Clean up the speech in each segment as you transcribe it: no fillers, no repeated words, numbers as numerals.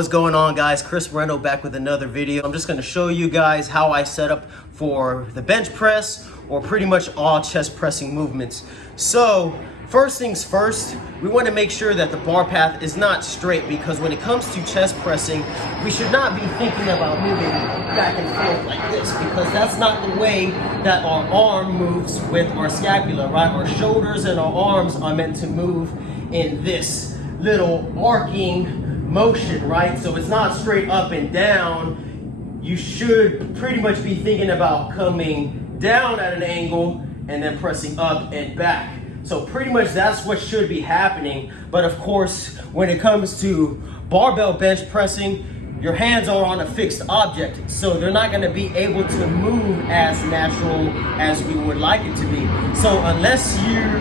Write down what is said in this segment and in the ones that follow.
What's going on, guys? Chris Moreno back with another video. I'm just going to show you guys how I set up for the bench press or pretty much all chest pressing movements. So first things first, we want to make sure that the bar path is not straight, because when it comes to chest pressing, we should not be thinking about moving back and forth like this, because that's not the way that our arm moves with our scapula, right? Our shoulders and our arms are meant to move in this little arcing motion, right? So it's not straight up and down. You should pretty much be thinking about coming down at an angle and then pressing up and back. So pretty much that's what should be happening. But of course, when it comes to barbell bench pressing, your hands are on a fixed object, so they're not going to be able to move as natural as we would like it to be. So unless you're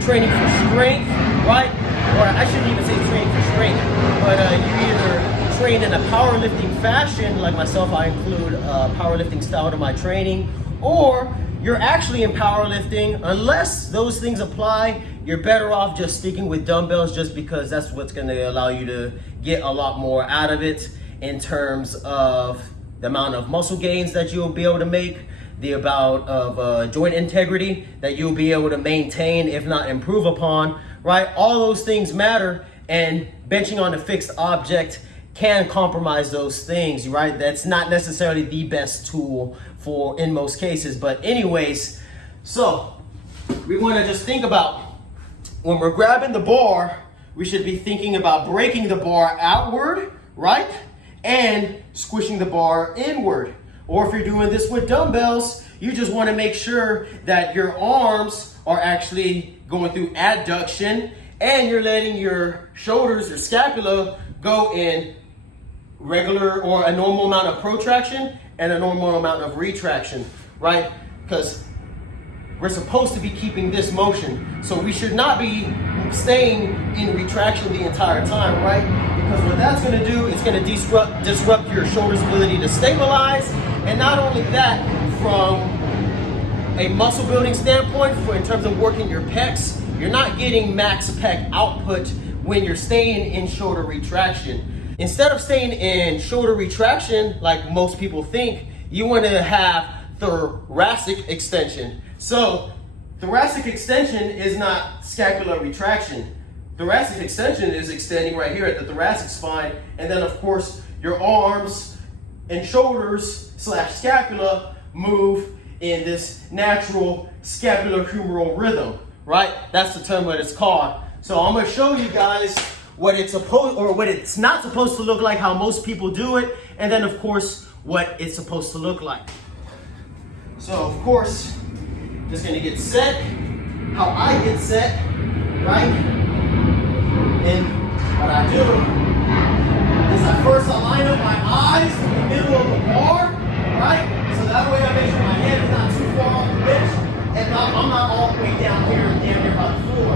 training for strength, right? Or I shouldn't even say training for strength, but you either train in a powerlifting fashion, like myself, I include a powerlifting style to my training, or you're actually in powerlifting. Unless those things apply, you're better off just sticking with dumbbells, just because that's what's going to allow you to get a lot more out of it in terms of the amount of muscle gains that you'll be able to make, the amount of joint integrity that you'll be able to maintain, if not improve upon, right? All those things matter, and benching on a fixed object can compromise those things, right? That's not necessarily the best tool for in most cases. But anyways, so we want to just think about, when we're grabbing the bar, we should be thinking about breaking the bar outward, right? And squishing the bar inward. Or if you're doing this with dumbbells, you just want to make sure that your arms are actually going through adduction and you're letting your shoulders, your scapula, go in regular or a normal amount of protraction and a normal amount of retraction, right? Because we're supposed to be keeping this motion. So we should not be staying in retraction the entire time, right? Because what that's going to do is going to disrupt your shoulder's ability to stabilize. And not only that, from a muscle building standpoint, in terms of working your pecs, you're not getting max pec output when you're staying in shoulder retraction. Instead of staying in shoulder retraction, like most people think, you want to have thoracic extension. So thoracic extension is not scapular retraction. Thoracic extension is extending right here at the thoracic spine, and then of course your arms and shoulders / scapula move in this natural scapulohumeral rhythm, right? That's the term what it's called. So I'm going to show you guys what it's supposed, or what it's not supposed to look like, how most people do it, and then of course what it's supposed to look like. So of course, just going to get set how I get set, right? And what I do is I line up my eyes in the middle of the bar, right? So that way I make sure my head is not too far off the bench, and I'm not all the way down here damn near by the floor,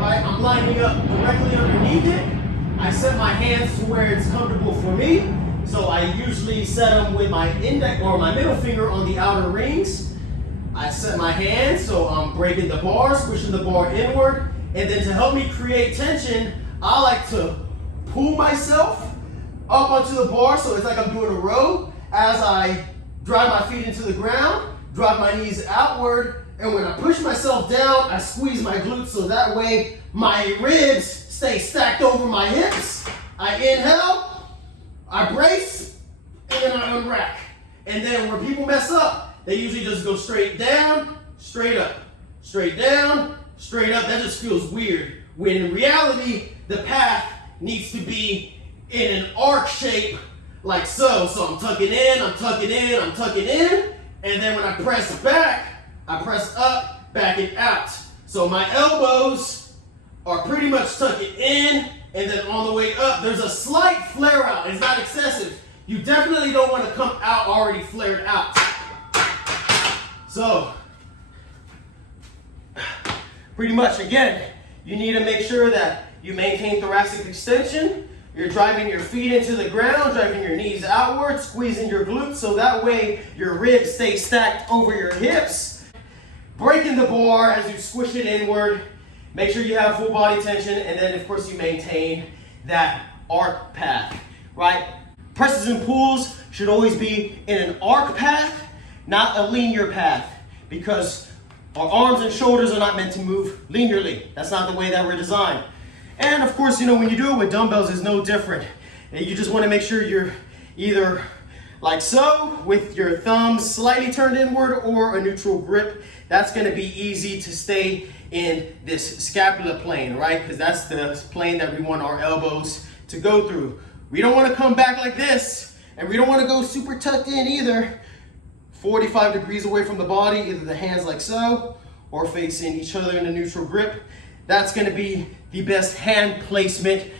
right? I'm lining up directly underneath it. I set my hands to where it's comfortable for me. So I usually set them with my index or my middle finger on the outer rings. I set my hands so I'm breaking the bar, squishing the bar inward, and then to help me create tension, I like to pull myself up onto the bar, so it's like I'm doing a row as I drive my feet into the ground, drop my knees outward, and when I push myself down, I squeeze my glutes so that way my ribs stay stacked over my hips. I inhale, I brace, and then I unrack. And then where people mess up, they usually just go straight down, straight up, straight down, straight up. That just feels weird. When in reality, the path needs to be in an arc shape like so. So I'm tucking in, I'm tucking in, I'm tucking in. And then when I press back, I press up, back and out. So my elbows are pretty much tucking in, and then on the way up, there's a slight flare out. It's not excessive. You definitely don't want to come out already flared out. So, pretty much again, you need to make sure that you maintain thoracic extension. You're driving your feet into the ground, driving your knees outward, squeezing your glutes so that way your ribs stay stacked over your hips. Breaking the bar as you squish it inward. Make sure you have full body tension, and then of course you maintain that arc path. right? Presses and pulls should always be in an arc path, not a linear path, because our arms and shoulders are not meant to move linearly. That's not the way that we're designed. And of course, you know, when you do it with dumbbells, it's no different. And you just want to make sure you're either like so, with your thumbs slightly turned inward, or a neutral grip. That's going to be easy to stay in this scapular plane, right? Because that's the plane that we want our elbows to go through. We don't want to come back like this, and we don't want to go super tucked in either. 45 degrees away from the body, either the hands like so, or facing each other in a neutral grip. That's going to be the best hand placement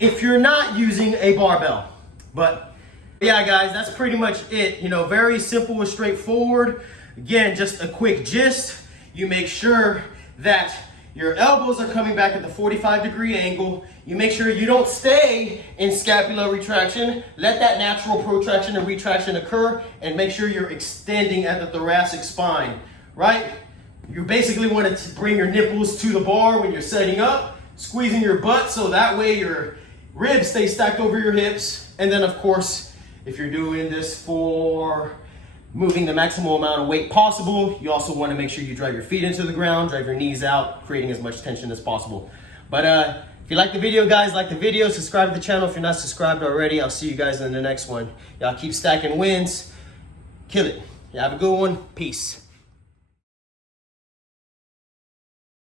if you're not using a barbell. But yeah, guys, that's pretty much it. You know, very simple and straightforward. Again, just a quick gist. You make sure that your elbows are coming back at the 45-degree angle. You make sure you don't stay in scapular retraction. Let that natural protraction and retraction occur, and make sure you're extending at the thoracic spine, right? You basically want to bring your nipples to the bar when you're setting up, squeezing your butt so that way your ribs stay stacked over your hips. And then, of course, if you're doing this for moving the maximum amount of weight possible, you also want to make sure you drive your feet into the ground, drive your knees out, creating as much tension as possible. But if you like the video, guys, like the video, subscribe to the channel if you're not subscribed already. I'll see you guys in the next one. Y'all keep stacking wins. Kill it. You have a good one. Peace.